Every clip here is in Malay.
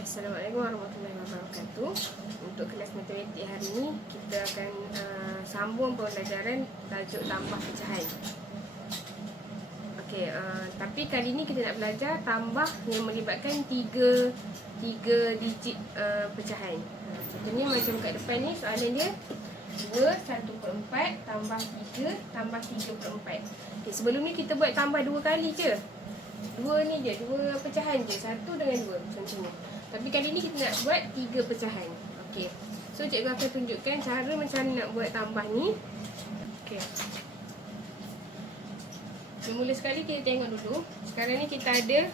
Assalamualaikum warahmatullahi wabarakatuh. Untuk kelas matematik hari ini kita akan sambung pembelajaran tajuk tambah pecahan. Okey, tapi kali ini kita nak belajar tambah yang melibatkan tiga digit pecahan. Contohnya macam kat depan ni soalan dia 2 1/4 tambah 3 tambah 3/4. Okey, sebelum ni kita buat tambah 2 kali je. Dua ni je, dua pecahan je, satu dengan dua contohnya. Tapi kali ni kita nak buat 3 pecahan. Okey. So cikgu akan tunjukkan cara macam mana nak buat tambah ni. Okey. Mula sekali kita tengok dulu. Sekarang ni kita ada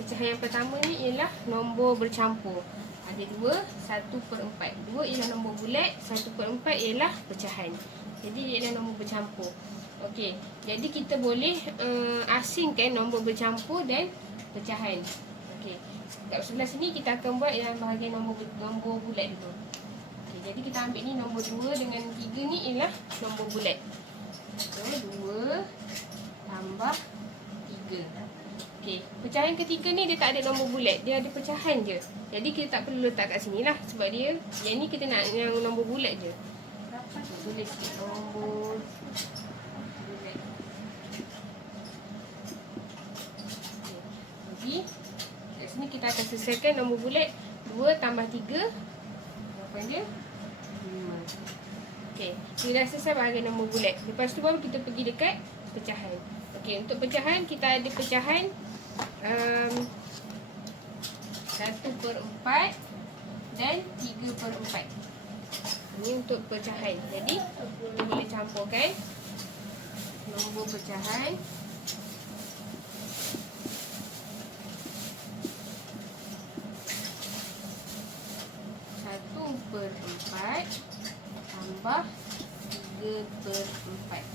pecahan yang pertama ni ialah nombor bercampur. Ada 2 1/4. 2 ialah nombor bulat, 1/4 ialah pecahan. Jadi dia ialah nombor bercampur. Okey, jadi kita boleh asingkan nombor bercampur dan pecahan. Okey, kat sebelah sini kita akan buat yang bahagian nombor bulat dulu. Okey, jadi kita ambil ni nombor 2 dengan 3 ni ialah nombor bulat. So 2 tambah 3. Okey, pecahan ketiga ni dia tak ada nombor bulat, dia ada pecahan je. Jadi kita tak perlu letak kat sini lah, sebab dia yang ni kita nak yang nombor bulat je. Tulis sikit nombor bulat. Jadi kat sini kita akan selesaikan nombor bulat 2 tambah 3. Berapa dia? 5. Okey, kita dah selesai bahagian nombor bulat. Lepas tu baru kita pergi dekat pecahan. Okey, untuk pecahan kita ada pecahan 1/4 dan 3/4. Ini untuk pecahan. Jadi kita boleh campurkan nombor pecahan. Satu per 4 tambah 3/4.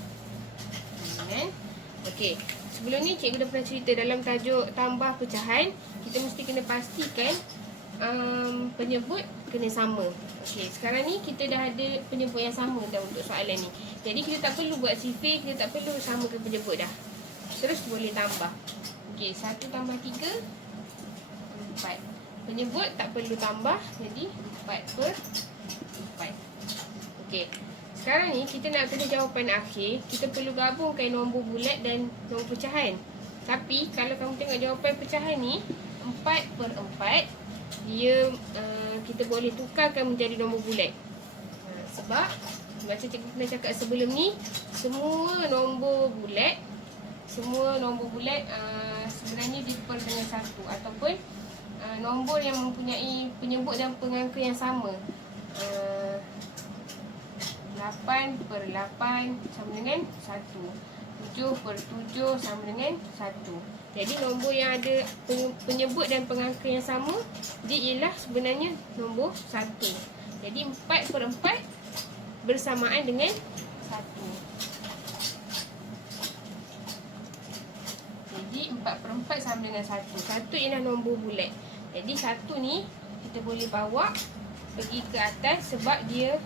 Kan? Okey, sebelum ni cikgu dah pernah cerita dalam tajuk tambah pecahan, kita mesti kena pastikan penyebut kena sama. Okey, sekarang ni kita dah ada penyebut yang sama dah untuk soalan ni. Jadi kita tak perlu buat sifir, kita tak perlu samakan penyebut dah. Terus boleh tambah. Okey, 1 tambah 3 4. Penyebut tak perlu tambah, jadi 4/4. Okey. Sekarang ni kita nak kena jawapan akhir, kita perlu gabungkan nombor bulat dan nombor pecahan. Tapi kalau kamu tengok jawapan pecahan ni 4/4, dia kita boleh tukarkan menjadi nombor bulat. Sebab macam cikgu pernah cakap sebelum ni, semua nombor bulat sebenarnya dipel dengan 1 ataupun nombor yang mempunyai penyebut dan pengangka yang sama. 8/8 sama dengan 1. 7/7 sama dengan 1. Jadi nombor yang ada penyebut dan pengangka yang sama, dia ialah sebenarnya nombor 1. Jadi 4/4 bersamaan dengan 1. Jadi 4/4 sama dengan 1. 1 ialah nombor bulat. Jadi 1 ni kita boleh bawa pergi ke atas sebab dia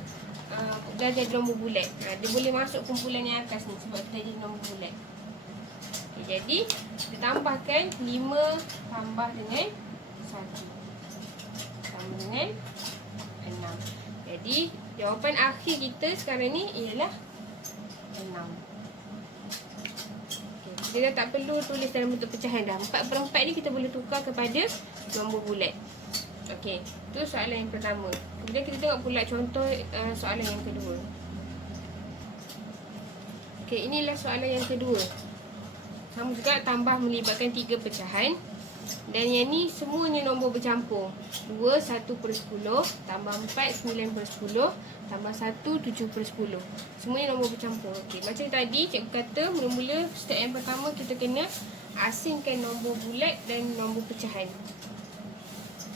dah jadi nombor bulat. Dia boleh masuk kumpulan yang atas ni sebab dia jadi nombor bulat. Okay, jadi kita tambahkan 5 tambah dengan 1 sama dengan 6. Jadi jawapan akhir kita sekarang ni ialah 6. Okay, dia dah tak perlu tulis dalam bentuk pecahan dah. 4/4 ni kita boleh tukar kepada nombor bulat. Okey, tu soalan yang pertama. Kemudian kita tengok pula contoh soalan yang kedua. Okey, inilah soalan yang kedua. Sama juga tambah melibatkan 3 pecahan. Dan yang ni semuanya nombor bercampur. 2 1/10 tambah 4 9/10 tambah 1 7/10. Semuanya nombor bercampur. Okey, macam tadi cikgu kata mula-mula step yang pertama kita kena asingkan nombor bulat dan nombor pecahan.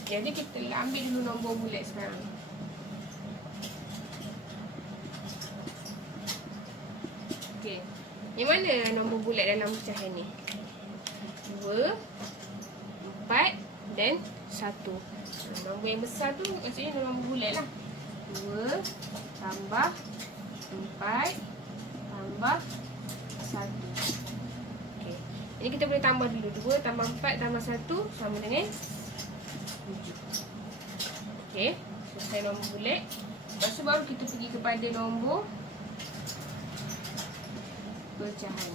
Jadi kita ambil dulu nombor bulat sekarang. Okey. Yang mana nombor bulat dalam pecahan ni? 2, 4 dan 1. Nombor yang besar tu maksudnya nombor bulat lah. 2 tambah 4 tambah 1. Okey. Ini kita boleh tambah dulu. 2 tambah 4 tambah 1 sama dengan 7. Okey, selesai nombor bulat. Lepas tu baru kita pergi kepada nombor pecahan.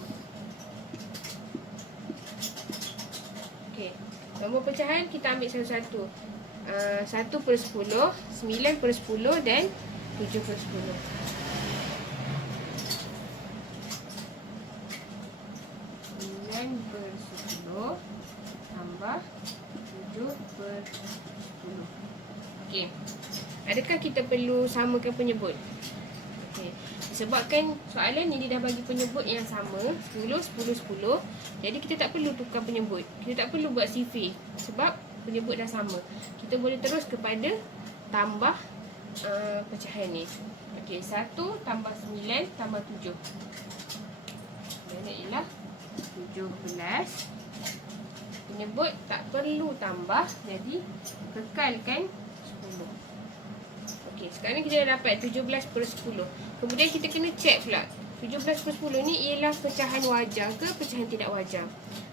Okey, nombor pecahan kita ambil satu-satu. 1/10, 9/10 dan 7/10. 9/10 tambah 7/10. Okey. Adakah kita perlu samakan penyebut? Okey. Disebabkan soalan ni dia dah bagi penyebut yang sama, 10, 10, 10. Jadi kita tak perlu tukar penyebut. Kita tak perlu buat sifir sebab penyebut dah sama. Kita boleh terus kepada tambah pecahan ni. Okey, 1 tambah 9 tambah 7. Jadi ialah 17. Penyebut tak perlu tambah, jadi kekalkan 10. Okey, sekarang ni kita dah dapat 17/10. Kemudian kita kena check pula 17/10 ni ialah pecahan wajar ke pecahan tidak wajar.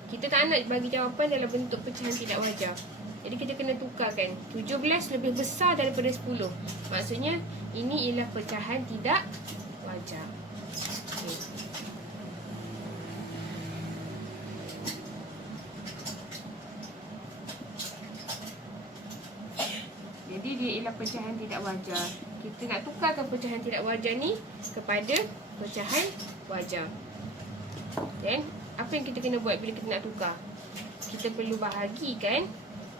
Kita tak nak bagi jawapan dalam bentuk pecahan tidak wajar. Jadi kita kena tukarkan 17 lebih besar daripada 10. Maksudnya ini ialah pecahan tidak wajar. Okay. Jadi dia ialah pecahan tidak wajar. Kita nak tukarkan pecahan tidak wajar ni kepada pecahan wajar. Dan apa yang kita kena buat bila kita nak tukar? Kita perlu bahagikan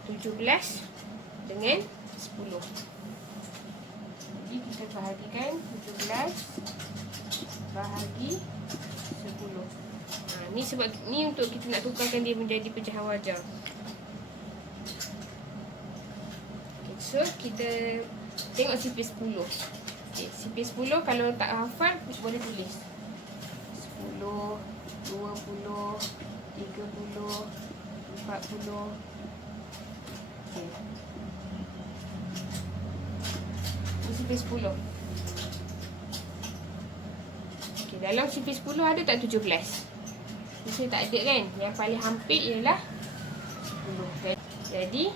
17 dengan 10. Jadi kita bahagikan 17 bahagi 10. Ni sebab ni untuk kita nak tukarkan dia menjadi pecahan wajar. Okay, so kita tengok sifir 10. Okay, sifir 10 kalau tak hafal boleh tulis 10, 20, 30, 40. Okay. Ini sifir 10. Okay, dalam sifir 10 ada tak 17? Mesti tak ada kan? Yang paling hampir ialah 10. Jadi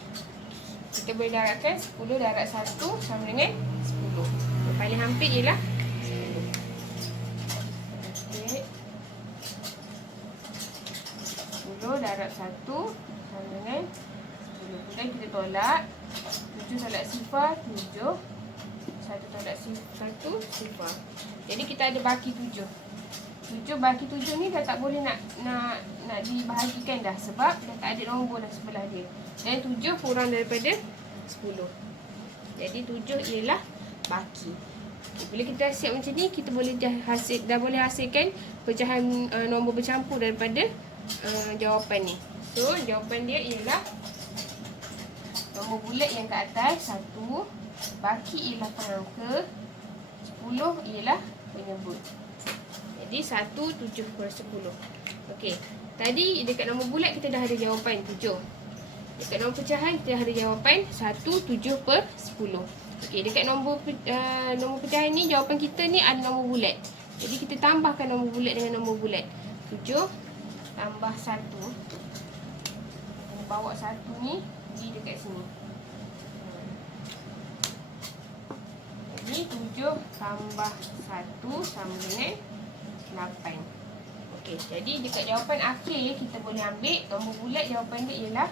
kita boleh darabkan 10 darab 1 sama dengan 10. Yang paling hampir ialah 10. Okay. 10 darab 1 sama dengan 10. Kemudian kita tolak 7 tolak sifar 7. 1 tolak 1 sifar. Jadi kita ada baki 7. 7 baki 7 ni dah tak boleh nak dibahagikan dah sebab dah tak ada nombor dah sebelah dia. Dan 7 kurang daripada 10. Jadi 7 ialah baki. Okay, bila kita siap macam ni kita boleh dah boleh hasilkan pecahan nombor bercampur daripada jawapan ni. So jawapan dia ialah nombor bulat yang kat atas 1, baki ialah pengangka, 10 ialah penyebut. Jadi 1, 7/10. Okey. Tadi dekat nombor bulat kita dah ada jawapan 7. Dekat nombor pecahan kita dah ada jawapan 1, 7/10. Okey, dekat nombor pecahan ni jawapan kita ni ada nombor bulat. Jadi kita tambahkan nombor bulat dengan nombor bulat. 7 tambah 1. Bawa 1 ni di dekat sini. Jadi 7 tambah 1 sama dengan 8. Okey, jadi dekat jawapan akhir kita boleh ambil nombor bulat jawapan dia ialah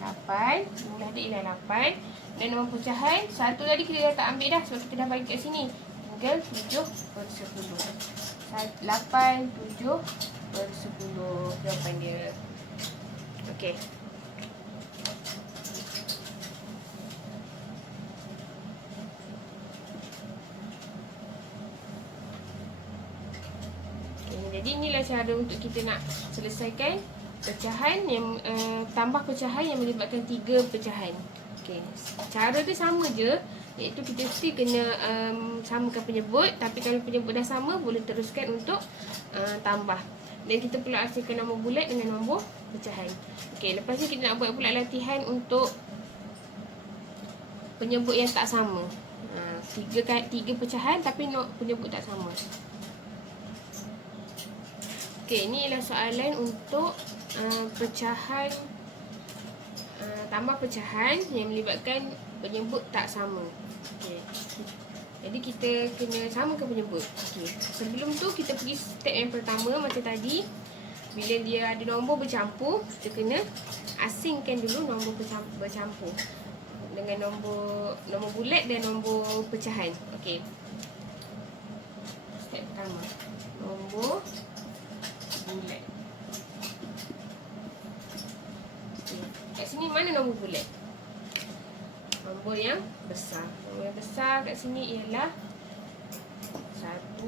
8. Jumlah dia ialah 8. Dan nombor pecahan 1 tadi kita dah tak ambil dah sebab kita dah bagi kat sini. Tinggal 7/10. 8, 7/10 jawapan dia. Okey. Jadi inilah cara untuk kita nak selesaikan pecahan yang tambah pecahan yang melibatkan 3 pecahan. Okey, cara dia sama je, iaitu kita mesti kena samakan penyebut, tapi kalau penyebut dah sama boleh teruskan untuk tambah. Dan kita pula hasilkan nombor bulat dengan nombor pecahan. Okey, lepas ni kita nak buat pula latihan untuk penyebut yang tak sama. 3 pecahan tapi penyebut tak sama. Okey, ini ialah soalan untuk pecahan tambah pecahan yang melibatkan penyebut tak sama. Okey. Jadi kita kena samakan penyebut. Okey. Sebelum tu kita pergi step yang pertama macam tadi. Bila dia ada nombor bercampur, kita kena asingkan dulu nombor bercampur dengan nombor bulat dan nombor pecahan. Okey. Step pertama. Nombor bulat. Okay. Kat sini mana nombor bulat? Nombor yang besar. Nombor yang besar kat sini ialah 1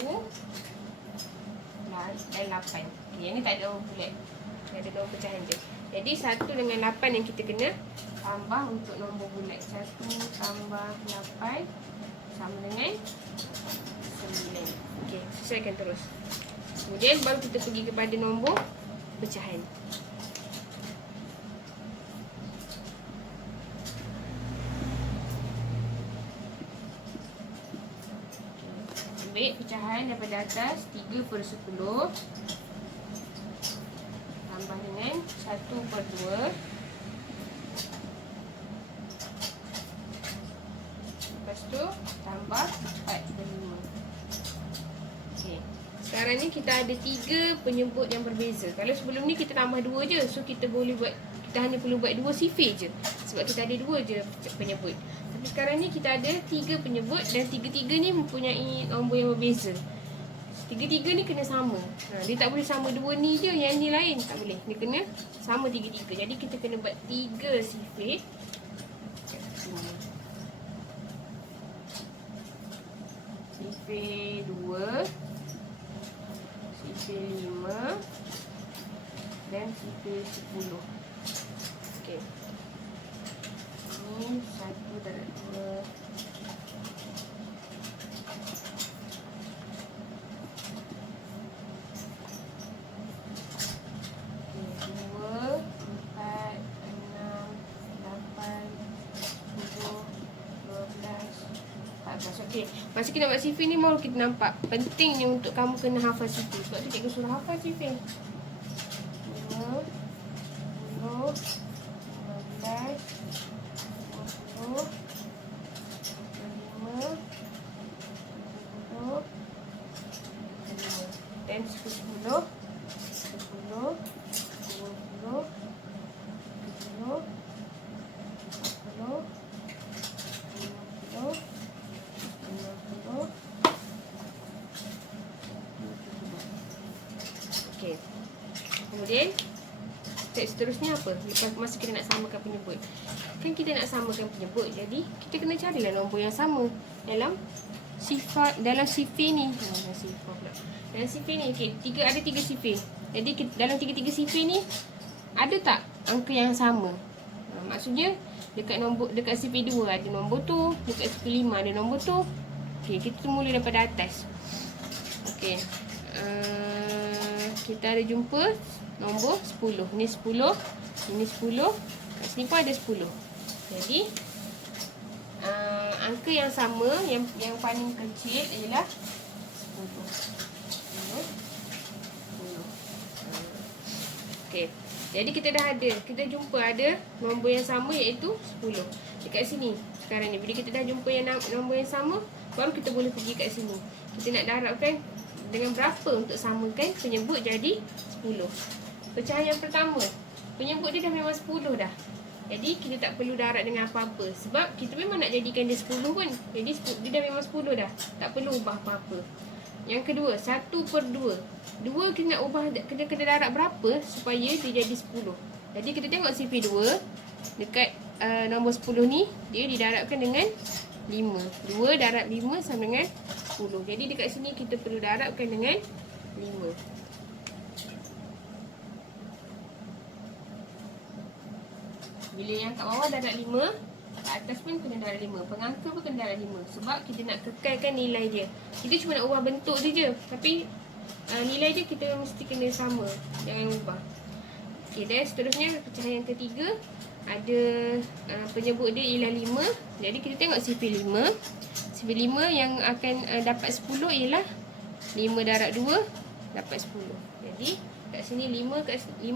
dan 8. Okay, yang ni tak ada nombor bulat. Dia ada nombor pecahan je. Jadi 1 dengan 8 yang kita kena tambah untuk nombor bulat. 1 tambah 8 sama dengan 9. Okey, sesuaikan terus. Kemudian baru kita pergi kepada nombor pecahan. Ambil pecahan daripada atas 3/10 tambah dengan 1/2. Lepas tu tambah 4/5. Okey. Sekarang ni kita ada 3 penyebut yang berbeza. Kalau sebelum ni kita tambah 2 je, so kita hanya perlu buat 2 sifir je. Sebab kita ada 2 je penyebut. Tapi sekarang ni kita ada 3 penyebut dan 3-3 ni mempunyai nombor yang berbeza. 3-3 ni kena sama. Dia tak boleh sama 2 ni je, yang ni lain. Tak boleh. Dia kena sama 3-3. Jadi kita kena buat 3 sifir. Sifir 2, sifir 5 dan sifir 10. Okey. Ini 1 darab 2. Okey, masa kita buat sifir ni baru kita nampak pentingnya untuk kamu kena hafal sifir. Sebab tu cikgu suruh hafal sifir. 2, 10, 15, 20, 25, 30, dan 10, 10, 20, 30, 40, 50, 60. Okey. Kemudian step seterusnya apa? Lepas masa kita nak samakan penyebut. Kan kita nak samakan penyebut. Jadi kita kena carilah nombor yang sama dalam sifir ni. Dalam sifir ni okey, ada 3 sifir. Jadi dalam 3-3 sifir ni ada tak angka yang sama? Maksudnya dekat sifir 2 ada nombor tu, dekat sifir 5 ada nombor tu. Okey, kita mula daripada atas. Okey. Kita ada jumpa nombor 10. Ni 10, ini 10. Kat sini pun ada 10. Jadi angka yang sama yang paling kecil ialah 10. Okey. Jadi kita jumpa ada nombor yang sama iaitu 10. Dekat sini sekarang ni bila kita dah jumpa yang nombor yang sama, baru kita boleh pergi kat sini. Kita nak darabkan dengan berapa untuk samakan penyebut jadi 10. Pecahan yang pertama, penyebut dia dah memang 10 dah. Jadi kita tak perlu darab dengan apa-apa. Sebab kita memang nak jadikan dia 10 pun. Jadi dia dah memang 10 dah. Tak perlu ubah apa-apa. Yang kedua, 1/2. 2 kita nak ubah, kena darab berapa supaya dia jadi 10. Jadi kita tengok sifir 2. Dekat nombor 10 ni, dia didarabkan dengan 5. 2 darab 5 sama dengan 10. Jadi dekat sini kita perlu darabkan dengan 5. Bila yang kat bawah darab 5, kat atas pun kena darab 5. Pengangka pun kena darab 5. Sebab kita nak kekalkan nilai dia. Kita cuma nak ubah bentuk dia je. Tapi nilai dia kita mesti kena sama. Jangan ubah. Okey, dan seterusnya pecahan yang ketiga. Ada penyebut dia ialah 5. Jadi kita tengok sifir 5. Sifir 5 yang akan dapat 10 ialah 5 darab 2 dapat 10. Jadi kat sini 5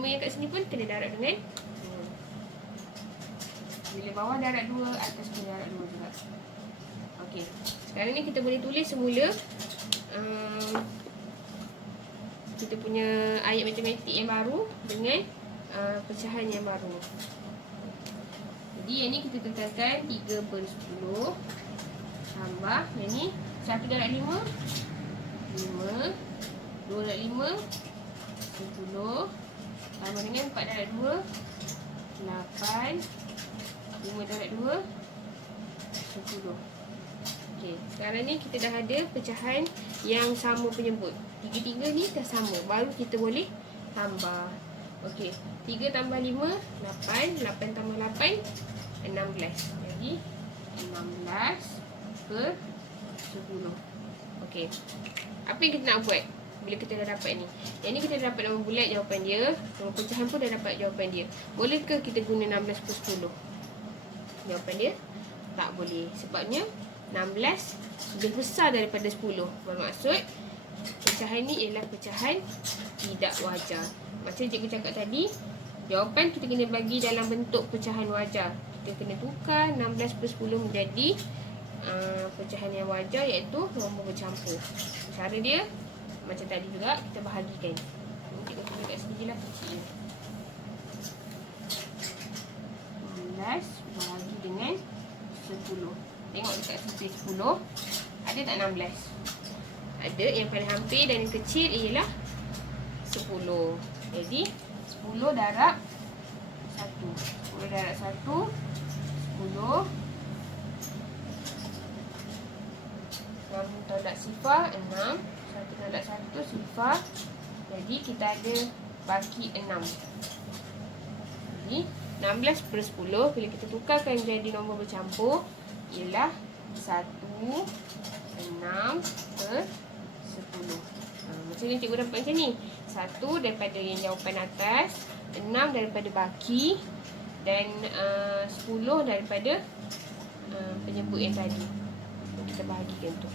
yang kat sini pun kena darab dengan 2. Bila bawah darab 2, atas pun darab 2 juga. Okey. Sekarang ni kita boleh tulis semula kita punya ayat matematik yang baru dengan pecahan yang baru. Jadi yang ni kita tekankan 3/10 tambah yang ni 1 darab 5, 5, 2 darab 5, 10 tambah dengan 4 darab 2, 8, 5 darab 2, 10. Okey, sekarang ni kita dah ada pecahan yang sama penyebut. Tiga-tiga ni dah sama, baru kita boleh tambah. Okey, 3 tambah 5, 8, 8 tambah 8, 16. Jadi 16/10. Okey. Apa yang kita nak buat bila kita dah dapat ni? Yang ni kita dah dapat nombor bulat jawapan dia, nombor pecahan pun dah dapat jawapan dia. Bolehkah kita guna 16/10? Jawapan dia tak boleh. Sebabnya 16 lebih besar daripada 10. Bermaksud pecahan ni ialah pecahan tidak wajar. Macam cikgu cakap tadi, jawapan kita kena bagi dalam bentuk pecahan wajar. Kita kena tukar 16/10 menjadi pecahan yang wajar, iaitu nombor bercampur. Cara dia macam tadi juga, kita bahagikan. Cikgu tulis kat sini je lah kecil. 16 bahagi dengan 10. Tengok dekat sisi 10, ada tak 16? Ada. Yang paling hampir dan yang kecil ialah 10. Jadi 10 darab 1. 10 darab 1, 10. Dan tolak sifar 6. 1 tolak 1 sifar. Jadi kita ada baki 6. Jadi 16/10 bila kita tukarkan jadi nombor bercampur ialah 1, 6/10. Macam ni cikgu dapat macam ni. 1 daripada yang jawapan atas, 6 daripada baki dan 10 daripada penyebut yang tadi. Kita bahagikan tu.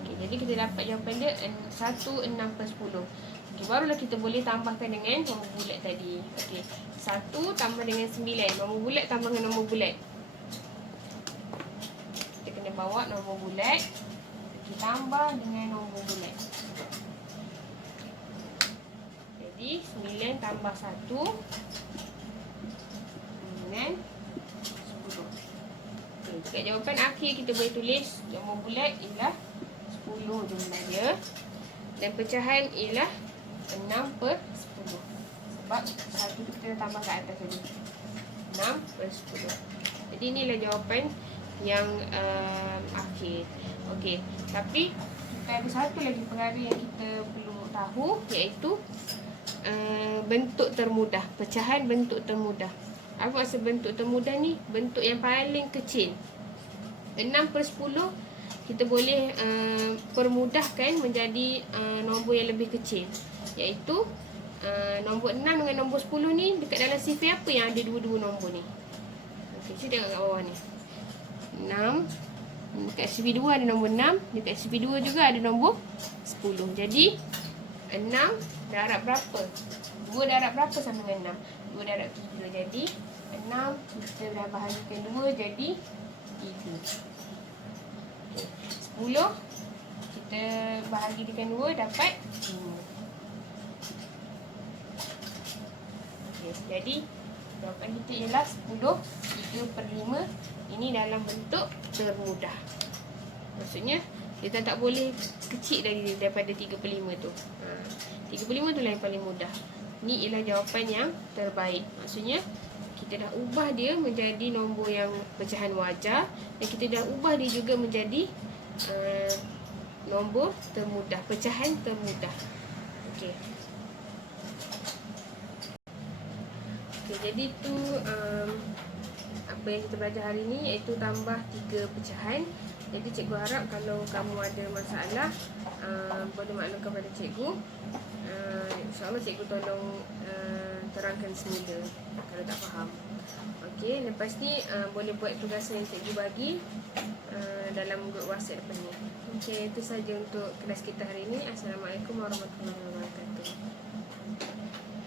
Okay, jadi kita dapat jawapan dia 1, 6/10. Okay, barulah kita boleh tambahkan dengan nombor bulat tadi. Okay, 1 tambah dengan 9. Nombor bulat tambah dengan nombor bulat. Kita kena bawa nombor bulat, kita tambah dengan nombor bulat. Jadi 9 tambah 1 dengan 10. Okay, dekat jawapan akhir kita boleh tulis nombor bulat ialah 10 jumlah dia. Dan pecahan ialah 6/10. Sebab 1 tu kita tambah kat atas tadi. 6/10. Jadi inilah jawapan yang akhir. Okey, tapi kita ada satu lagi perkara yang kita perlu tahu, iaitu bentuk termudah. Pecahan bentuk termudah. Apa maksud bentuk termudah ni? Bentuk yang paling kecil. 6/10 kita boleh permudahkan menjadi nombor yang lebih kecil, iaitu nombor 6 dengan nombor 10 ni dekat dalam sifar apa yang ada dua-dua nombor ni? Okey, saya tengok kat bawah ni. 6 dekat sifar 2 ada nombor 6, dekat sifar 2 juga ada nombor 10. Jadi 6 darab berapa? 2 darab berapa sama dengan 6? 2 darab 3. Jadi 6 kita dah bahagikan 2 jadi 3. Okay. 10 kita bahagi dengan 2 dapat 5. Okay. Jadi jawapan kita ialah 10 3/5. Ini dalam bentuk termudah. Maksudnya kita tak boleh kecil daripada 3/5 tu. 3/5 tu lah yang paling mudah. Ni ialah jawapan yang terbaik. Maksudnya kita dah ubah dia menjadi nombor yang pecahan wajar, dan kita dah ubah dia juga menjadi nombor termudah, pecahan termudah. Okey. Okey, jadi tu apa yang kita belajar hari ni, iaitu tambah 3 pecahan. Jadi cikgu harap kalau kamu ada masalah boleh maklumkan pada cikgu. InsyaAllah cikgu tolong terangkan semula kalau tak faham. Okey, lepas ni boleh buat tugasan yang cikgu bagi dalam grup WhatsApp depan ni. Okey, itu saja untuk kelas kita hari ini. Assalamualaikum warahmatullahi wabarakatuh.